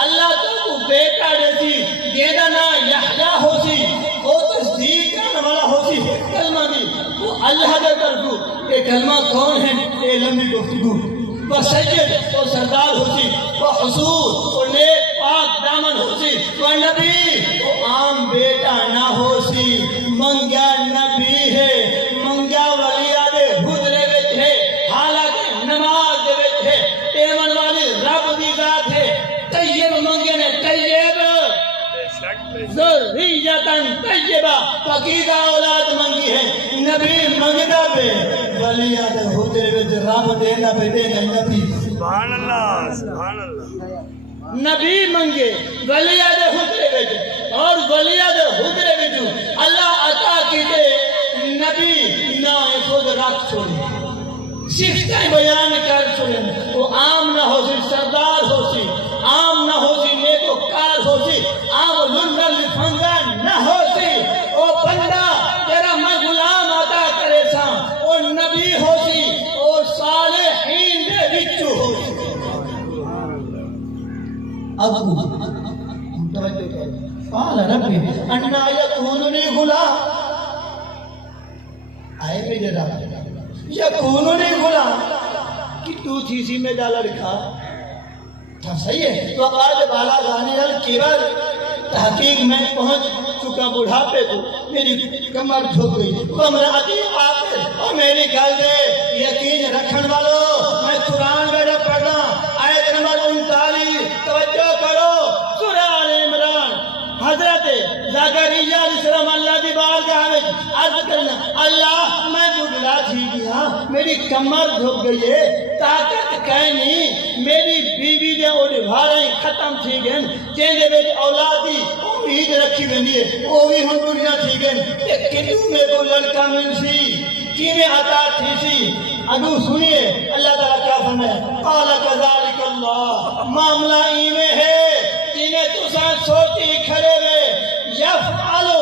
اللہ تو بیٹا دیتی دیدا نہ یحییٰ ہوسی وہ تصدیق کرنے والا ہوسی کلمہ دی وہ اللہ کے طرف یہ کلمہ کون ہے یہ لمبی گفتگو وہ سید وہ سردار ہوسی وہ حضور وہ نیک پاک دامن ہوسی وہ نبی وہ عام بیٹا نہ ہوسی منگا نبی ہے منگا ولی آدھے حجرے وچ ہے حالانکہ نماز دے وچ ہے ایمن والی رب دی ذات ہے طیب منگے نے طیب ذریتاً طیبہ پاکیزہ اولاد منگی ہے نبی منگدا پہ ولیات حجرے وچ رب دینا پہ دینا نبی. سبحان اللہ. سبحان اللہ. نبی منگے ولیات حجرے وچ اور ولیات حجرے وچ اللہ عطا کیتے نبی نہ خود رکھ چھوڑے صفتیں بیان کر چھوڑے وہ عام نہ ہو سی سردار ہو سی عام نہ ہو سی نیکوکار ہو سی عام لنڈا لفنگا نہ ابو توجہ کرو قال ربی انا یکون لی غلام آئے میرے رب یکون لی غلام کہ تو تھی سی میں ڈالا لکھا تھا صحیح ہے تو آج بالا گانے الکبر تحقیق میں پہنچ چکا بڑھاپے کو میری کمر جھک گئی تو امراتی آخر اور میری گل دے یقین رکھن والو میں قرآن میرا پڑھنا آیت نمبر 39 توجہ کرو سورہ آل عمران حضرت زکریا علیہ السلام اللہ دی بارگاہ میں عرض کرنا اللہ میں بڑھلا تھی گیا میری کمر جھک گئی ہے طاقت کہیں نہیں میری بیوی دے اور بھاریں ختم تھی گئن جیندے میری اولادی امید رکھی بندی ہے وہ بھی ہم دنیا تھی گئن کتوں میں کو لڑکا مل سی کینے عطا تھی سی اگو سنیے اللہ تعالیٰ کیا فرمایا قال کذالک اللہ معاملہ ایمیں ہے جنہیں تو ساتھ سوتی کھڑے ہوئے یفعلو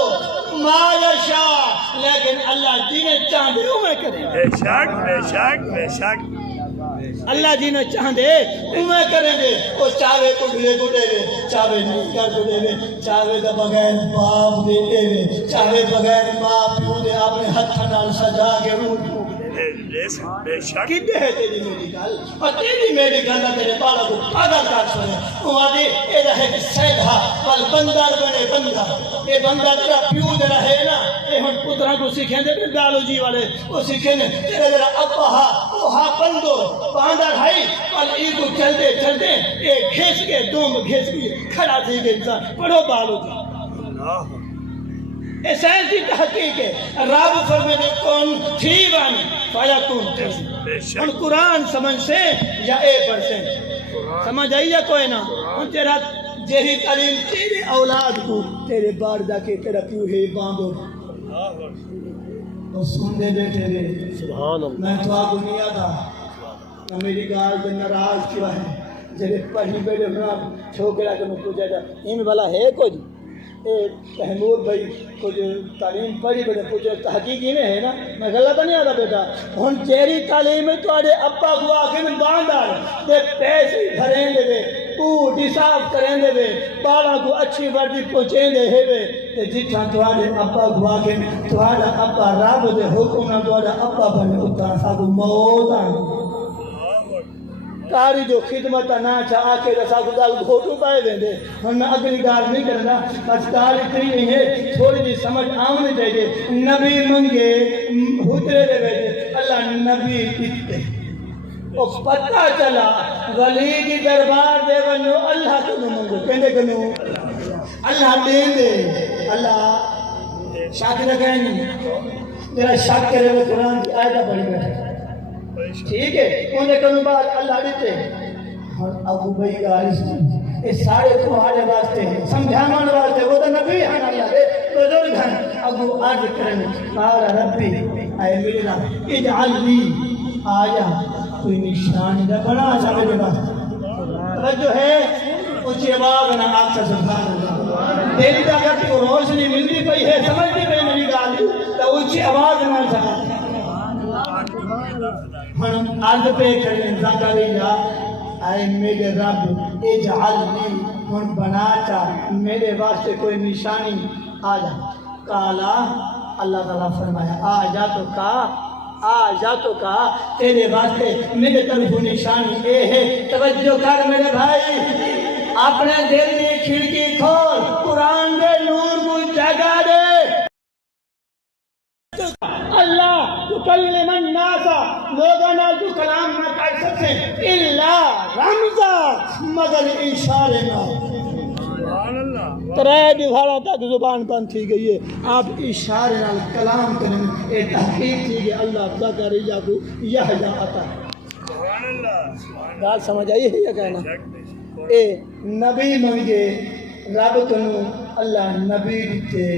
ما یشاء لیکن اللہ جنہیں چاندے ہوں میں کرے بے شک بے شک بے شک اللہ جنہیں چاندے ہوں میں کریں گے وہ چاہے تو گلے کو دے گے چاہے نکر کو دے گے چاہے دا بغیر باپ دے دے گے چاہے بغیر ماں پیو دے اپنے ہاتھ نال سجا کے روح بے شک کدے ہے تیری میری گل اور تیری میری گل تیرے بالا کو پاگل کر سنے وہ آدھے اے رہے کہ سیدھا پل بندر بنے بندر اے بندر تیرا پیو دے رہے نا اے ہن پترہ کو سکھیں دے پھر بیالوجی والے وہ سکھیں دے تیرے تیرا ابا ہا وہ ہا بندو باندر ہائی پل ای کو چلتے چلتے اے گھیس کے دوم گھیس کے کھڑا تھی گئے انسان پڑھو بیالوجی اے سائنسی تحقیق ہے رب فرمانے کون تھی بانی فیکون ان قرآن سمجھ سے یا 1% سمجھ آئی یا کوئی نہ ان تیرا جہی تعلیم تیرے اولاد کو تیرے بار جا کے تیرا پیو ہے باندھو تو سن دے بیٹھے رے سبحان اللہ میں تو آگو نہیں آتا نہ میری گال دے نراز کیا ہے جب پڑھی بیٹھے بنا چھوکرا کے میں پوچھا جا ان والا ہے کوئی تحمور بھائی کچھ تعلیم پڑھی بیٹے پوچھے تحقیقی میں ہے نا میں غلط نہیں آتا بیٹا ہن تیری تعلیم میں تھوڑے ابا کو آخر باندھار دے پیسے بھریں دے وے اوٹ حساب کریں دے وے بالا کو اچھی وردی پہنچیں دے ہے وے تے جتھاں تھوڑے ابا کو آخر تھوڑا ابا رب دے حکم نہ تھوڑا ابا بنے اتنا ساگو موت آنے کاری جو خدمت نہ چاہ آکے رسا کو گال گھوٹو پائے ویندے ہن میں اگلی گال نہیں کرنا بس کاری کری نہیں ہے تھوڑی جی سمجھ آمنے چاہیے نبی منگے حجرے دے بیٹھے اللہ نبی دیتے اور پتہ چلا ولی کی دربار دے بنو اللہ کو نہ منگو کہنے کنو اللہ دین دے اللہ شاک نہ کہیں نہیں میرا شاک کرے وہ قرآن کی آیتہ پڑھی بیٹھے ٹھیک ہے انہیں کنو بعد اللہ دیتے اور ابو بھائی کا عرض یہ سارے تمہارے واسطے ہیں سمجھامان واسطے وہ تو نبی ہیں اللہ دے بزرگ ہیں ابو عرض کریں قال ربی اے میرے رب اجعل لی آیا کوئی نشانی نہ بنا سارے کے واسطے توجہ ہے اونچی آواز نہ آپ سے سبحان اللہ دل کا اگر کو روشنی ملتی پئی ہے سمجھتی پئی میری گال تو اونچی آواز نہ سکھا ہم عرض پہ کریں زکریا اے میرے رب اجعل لی ہم بنا چاہ میرے واسطے کوئی نشانی آ جا کالا اللہ تعالیٰ فرمایا آ جا تو کہا تیرے واسطے میرے طرف نشانی اے ہے توجہ کر میرے بھائی اپنے دل کی کھڑکی کھول قرآن دے نور کو جگہ دے اللہ تکلم الناس لوگانا جو کلام نہ کر سکتے الا رمزا مگر اشارے نہ ترائے دیوارا تک زبان بند تھی گئی ہے آپ اشارے نہ کلام کریں اے تحقیق تھی کہ اللہ زکریا کو یہ آتا ہے بات سمجھ آئی ہے یا کہنا اے نبی منگے رب کنو اللہ نبی دیتے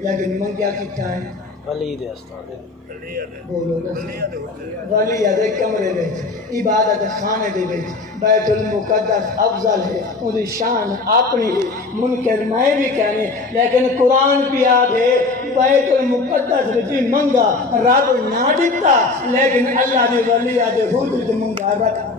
لیکن منگیا کتا ہے ولی دے کمرے میں عبادت خانے دے میں بیت المقدس افضل ہے انہی شان اپنی ہے منکر میں بھی کہنے لیکن قرآن پیا دے بیت المقدس بھی منگا رب نہ دیتا لیکن اللہ نے ولی دے حضور دے منگا رب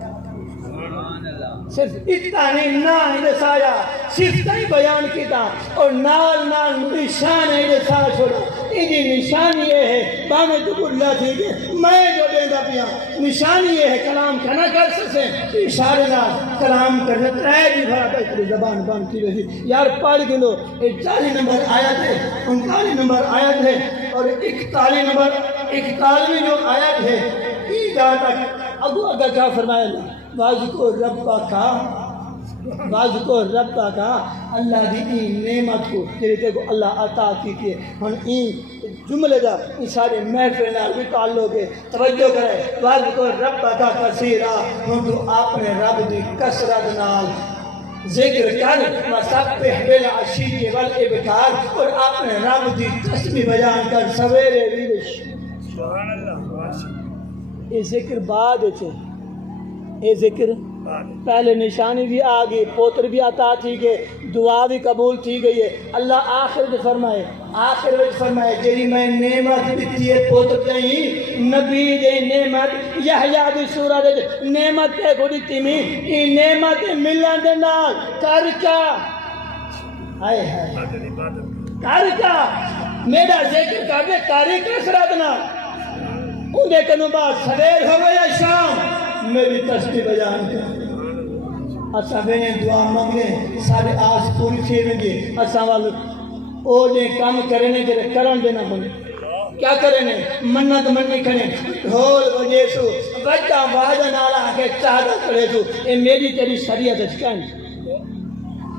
صرف اتنا نہیں نہ دسایا صرف ہی بیان کیتا اور نال نال نشان ہے دسا چھوڑا یہ نشانی یہ ہے بانے تو اللہ تھی کہ میں جو دینا پیا نشانی یہ ہے کلام کھنا کر سکے اشارے نال کلام کرنے ترائے بھی بھرا کر زبان بانتی رہی یار پڑھ گلو 40 نمبر آیت ہے 39 نمبر آیت ہے اور 41 نمبر 41 جو آیت ہے یہ جہاں تک ابو اگر کیا فرمایا اللہ واذکر ربا کا اللہ دی این نعمت کو تیرے کو اللہ عطا کی ہن این جملے دا این سارے محفل نال بھی تعلق ہے توجہ کرے واذکر ربا کا کثیرا ہن تو اپنے رب دی کثرت نال ذکر کر وسبح بالعشی والابکار اور اپنے رب دی تسبیح بیان کر سویرے بھی سبحان اللہ یہ ذکر بعد ہے یہ ذکر پہلے نشانی بھی آ گئی پوتر بھی عطا تھی گئے دعا بھی قبول تھی گئی ہے اللہ آخر میں فرمائے جیری میں نعمت دیتی ہے پوتر نہیں نبی دے نعمت یحییٰ دی سورہ دے نعمت تے کو دیتی میں یہ نعمت ملن دے نال کر کیا ہائے کر کیا میرا ذکر کر دے کاری کسرت نال ان دے کنو بعد سویر ہوئے یا شام میری تسبیح بیان کر اسا میں دعا مانگے سارے آس پوری تھی گے اسا والے او دے کام کرنے کے کرن دینا بنے کیا کرنے منت مننی کرنے ڈھول بجے سو بچہ واجہ نالا کے چاہدہ کرے سو اے میری تیری شریعت اچکن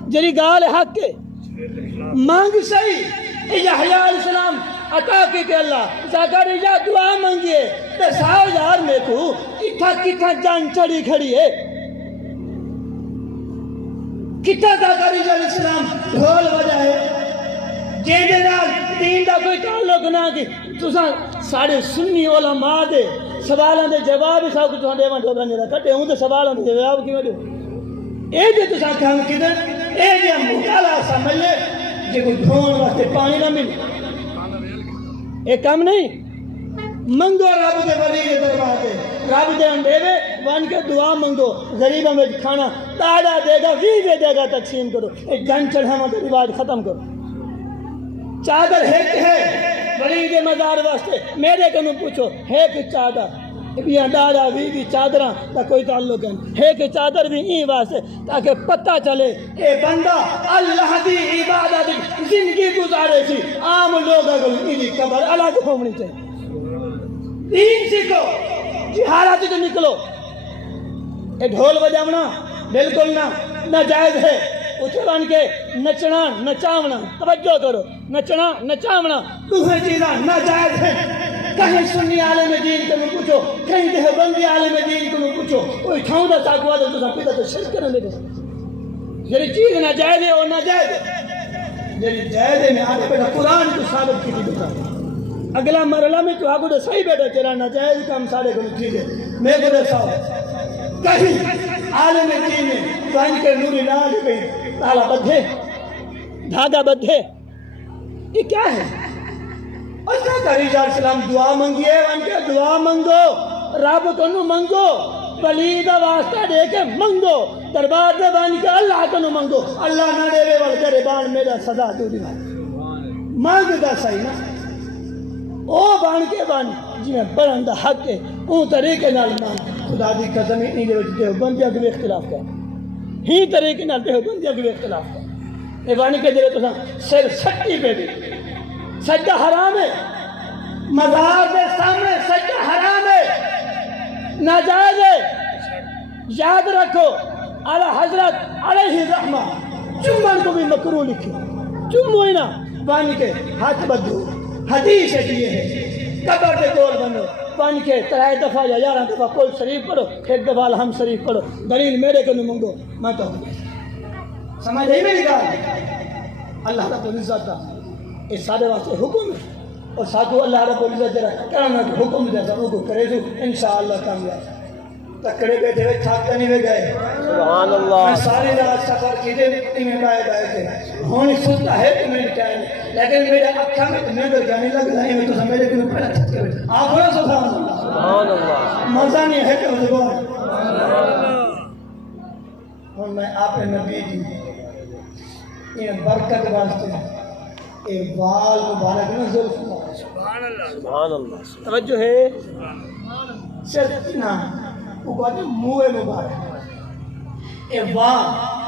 جری گال حق کے مانگ صحیح یحییٰ علیہ السلام عطا کہ اللہ زکریا دعا مانگیے 10,000 میں کو کتھا جان چڑی کھڑی ہے کتھا زکریا علیہ السلام ڈھول بجائے جیندے نال دین دا کوئی تعلق نہ کہ تساں ساڑے سنی علماء دے سوالاں دے جواب سب کچھ دے ون ڈولا نہیں کٹے ہوں تے سوالاں دے جواب کیویں دے اے جے تساں کام کیندے اے جے مکالا سمجھ لے جے کوئی دھون واسطے پانی نہ ملے یہ کم نہیں منگو رب دے ولی دے دربار دے رب دے اندیوے ون کے دعا منگو غریبوں میں کھانا تاڑا دے گا ویوے دے گا تقسیم کرو ایک گن چڑھاواں تے رواج ختم کرو چادر ہے ولی دے مزار واسطے میرے کنوں پوچھو ہے کہ چادر بیاں داڑا وی چادراں دا کوئی تعلق ہے کہ چادر بھی این واسطے تاکہ پتہ چلے اے بندہ اللہ دی عبادت زندگی گزارے سی عام لوگ اگر انہی قبر الگ ہومنی چاہیے دین سیکھو جہالت سے نکلو اے ڈھول بجاونا بالکل نہ جائز ہے اتھے بن کے نچنا نچاونا توجہ کرو نچنا نچاونا دوسرے چیزاں ناجائز ہے کہیں سنی عالم دین کو پوچھو کہیں دیوبندی عالم دین کو پوچھو کوئی ٹھاؤں دا ساکوا دا تو پیدا تو شرک کرنے دے جیری چیز ناجائز ہے وہ ناجائز ہے جیری جائز ہے میں آگے بیٹا قرآن کو ثابت کی بتا اگلا مرحلہ میں تو آگو دے صحیح بیٹا تیرا ناجائز کام سارے کو چیز ہے میں کو دے صاحب کہیں عالم دین میں کہیں کہ نوری لال کہیں تالا بدھے دھاگا بدھے یہ کیا ہے اور کیا کری جا السلام دعا منگیے ان کے دعا منگو رب کنو منگو ولی دا واسطہ دے کے منگو دربار دے بان کے اللہ کنو منگو اللہ نہ دے وے کرے بان میرا سزا تو دی مانگ دا صحیح نا او بان کے بان جی میں بلند حق ہے اون طریقے نال مان خدا دی قسم نہیں دے وچ بندیاں کے اختلاف کر ہی طریقے نال تے بندیاں کے اختلاف کر اے بان کے جڑے تساں سر سٹی پہ دی سجدہ حرام ہے مزار دے سامنے سجدہ حرام ہے ناجائز ہے یاد رکھو اعلی حضرت علیہ رحمہ چمن کو بھی مکروہ لکھی چمو ہی نا بان کے ہاتھ بدھو حدیث ہے ہے قبر دے کول بنو بان کے 3 دفعہ یا 11 دفعہ کل شریف پڑھو 1 دفعہ الحمد شریف پڑھو دلیل میرے کو منگو میں تو سمجھ نہیں میری گل اللہ رب العزت دا اس سارے واسطے حکم ہے اور ساتھو اللہ رب العزت جرا کرنا حکم جیسا وہ کرے تو انشاءاللہ کامیاب تکڑے بیٹھے ہوئے تھاکتے نہیں ہوئے گئے سبحان اللہ میں ساری رات سفر کی دے میں پائے گئے تھے ہونی سنتا ہے کہ میں ٹائم لیکن میرے اکھا میں تو میں در جانے لگ رہی میں تو سمیرے کو پہلا تھک کے آپ ہونا سبحان اللہ مزہ نہیں ہے کہ زبان ہوں میں آپ نبی دی یہ برکت واسطے یہ وال مبارک نہ زلف مبارک سبحان اللہ سبحان اللہ توجہ ہے صرف اتنا وہ کہتے ہیں منہ مبارک یہ وال